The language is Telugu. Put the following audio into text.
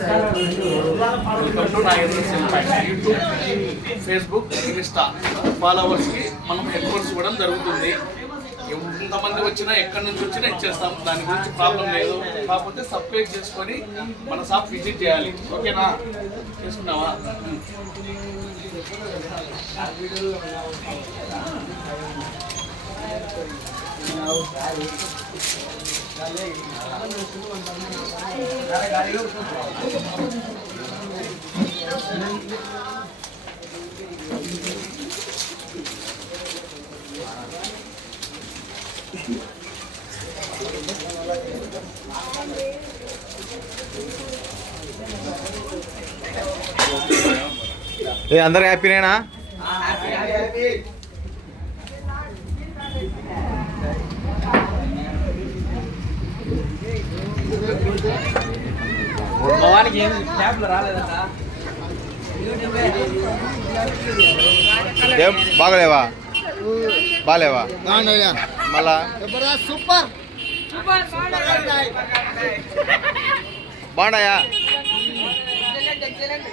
Welcome to Nagendra YouTube, Facebook, Insta ఫాలోవర్స్కి మనం ఎక్వర్స్ ఇవ్వడం జరుగుతుంది. ఎంతమంది వచ్చినా ఎక్కడి నుంచి వచ్చినా ఇచ్చేస్తాం, దాని గురించి ప్రాబ్లం లేదు. కాకపోతే సబ్స్క్రైబ్ చేసుకొని మన షాప్ విజిట్ చేయాలి. ఓకేనా? చేసుకున్నావా? అందరు హ్యాపీనేనా? ఏం బాగలేవా? బాగాలేవా? మళ్ళా సూపర్ బాగున్నాయా? ఎక్సలెంట్